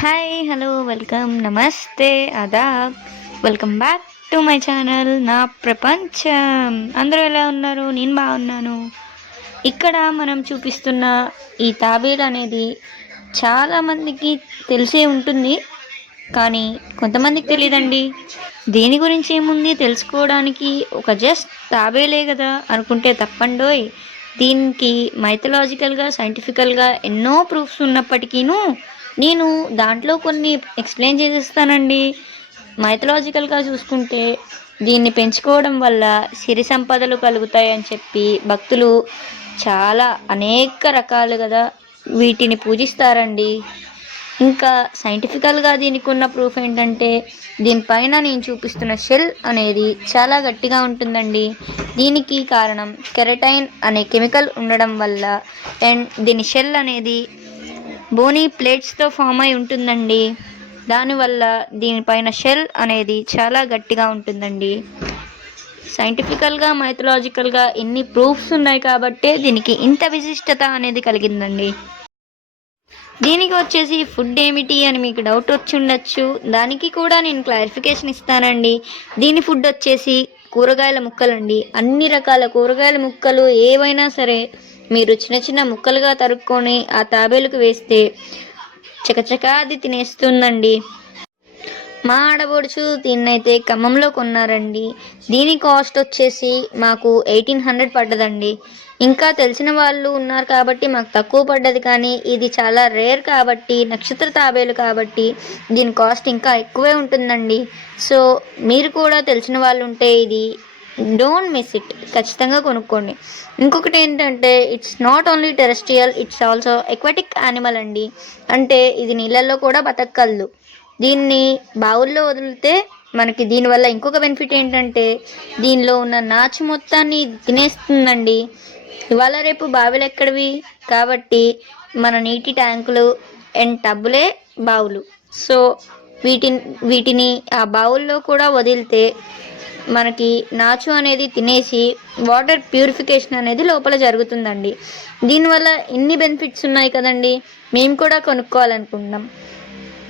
Hi hello welcome నమస్తే ఆదాబ్. Welcome back to my channel నా ప్రపంచం. అందరూ ఎలా ఉన్నారు? నేను బాగున్నాను. ఇక్కడ మనం చూపిస్తున్న ఈ తాబేలు అనేది చాలామందికి తెలిసే ఉంటుంది, కానీ కొంతమందికి తెలియదండి. దేని గురించి ఏముంది తెలుసుకోవడానికి, ఒక జస్ట్ తాబేలే కదా అనుకుంటే తప్పండోయ్. దీనికి మైథలాజికల్గా సైంటిఫికల్గా ఎన్నో ప్రూఫ్స్ ఉన్నప్పటికీను నేను దాంట్లో కొన్ని ఎక్స్ప్లెయిన్ చేసేస్తానండి. మైథలాజికల్గా చూసుకుంటే దీన్ని పెంచుకోవడం వల్ల సిరి సంపదలు కలుగుతాయి అని చెప్పి భక్తులు చాలా అనేక రకాలు కదా వీటిని పూజిస్తారండి. ఇంకా సైంటిఫికల్గా దీనికి ఉన్న ప్రూఫ్ ఏంటంటే, దీనిపైన నేను చూపిస్తున్న షెల్ అనేది చాలా గట్టిగా ఉంటుందండి. దీనికి కారణం కెరటైన్ అనే కెమికల్ ఉండడం వల్ల. అండ్ దీని షెల్ అనేది బోనీ ప్లేట్స్తో ఫామ్ అయి ఉంటుందండి. దానివల్ల దీనిపైన షెల్ అనేది చాలా గట్టిగా ఉంటుందండి. సైంటిఫికల్గా మైథలాజికల్గా ఎన్ని ప్రూఫ్స్ ఉన్నాయి కాబట్టే దీనికి ఇంత విశిష్టత అనేది కలిగిందండి. దీనికి వచ్చేసి ఫుడ్ ఏమిటి అని మీకు డౌట్ వచ్చి ఉండొచ్చు. దానికి కూడా నేను క్లారిఫికేషన్ ఇస్తానండి. దీని ఫుడ్ వచ్చేసి కూరగాయల ముక్కలండి. అన్ని రకాల కూరగాయల ముక్కలు ఏవైనా సరే మీరు చిన్న చిన్న ముక్కలుగా తరుక్కొని ఆ తాబేలుకు వేస్తే చకచకా అది తినేస్తుందండి. మా ఆడబడుచు దీన్నైతే ఖమ్మంలో కొన్నారండి. దీని కాస్ట్ వచ్చేసి మాకు 1800 పడ్డదండి. ఇంకా తెలిసిన వాళ్ళు ఉన్నారు కాబట్టి మాకు తక్కువ పడ్డది, కానీ ఇది చాలా రేర్ కాబట్టి, నక్షత్ర తాబేలు కాబట్టి దీని కాస్ట్ ఇంకా ఎక్కువే ఉంటుందండి. సో మీరు కూడా తెలిసిన వాళ్ళు ఉంటే ఇది డోంట్ మిస్ ఇట్, ఖచ్చితంగా కొనుక్కోండి. ఇంకొకటి ఏంటంటే, it's not only terrestrial, it's also aquatic animal అండి. అంటే ఇది నీళ్ళల్లో కూడా బతకగలదు. దీన్ని బావుల్లో వదిలితే మనకి దీనివల్ల ఇంకొక బెనిఫిట్ ఏంటంటే, దీనిలో ఉన్న నాచు మొత్తాన్ని తినేస్తుందండి. ఇవాళ రేపు బావులు ఎక్కడివి కాబట్టి మన నీటి ట్యాంకులు అండ్ టబ్బులే బావులు. సో వీటిని ఆ బావుల్లో కూడా వదిలితే మనకి నాచు అనేది తినేసి వాటర్ ప్యూరిఫికేషన్ అనేది లోపల జరుగుతుందండి. దీనివల్ల ఇన్ని బెనిఫిట్స్ ఉన్నాయి కదండి, మేము కూడా కొనుక్కోవాలనుకుంటున్నాం.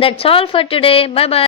That's all for today. Bye bye.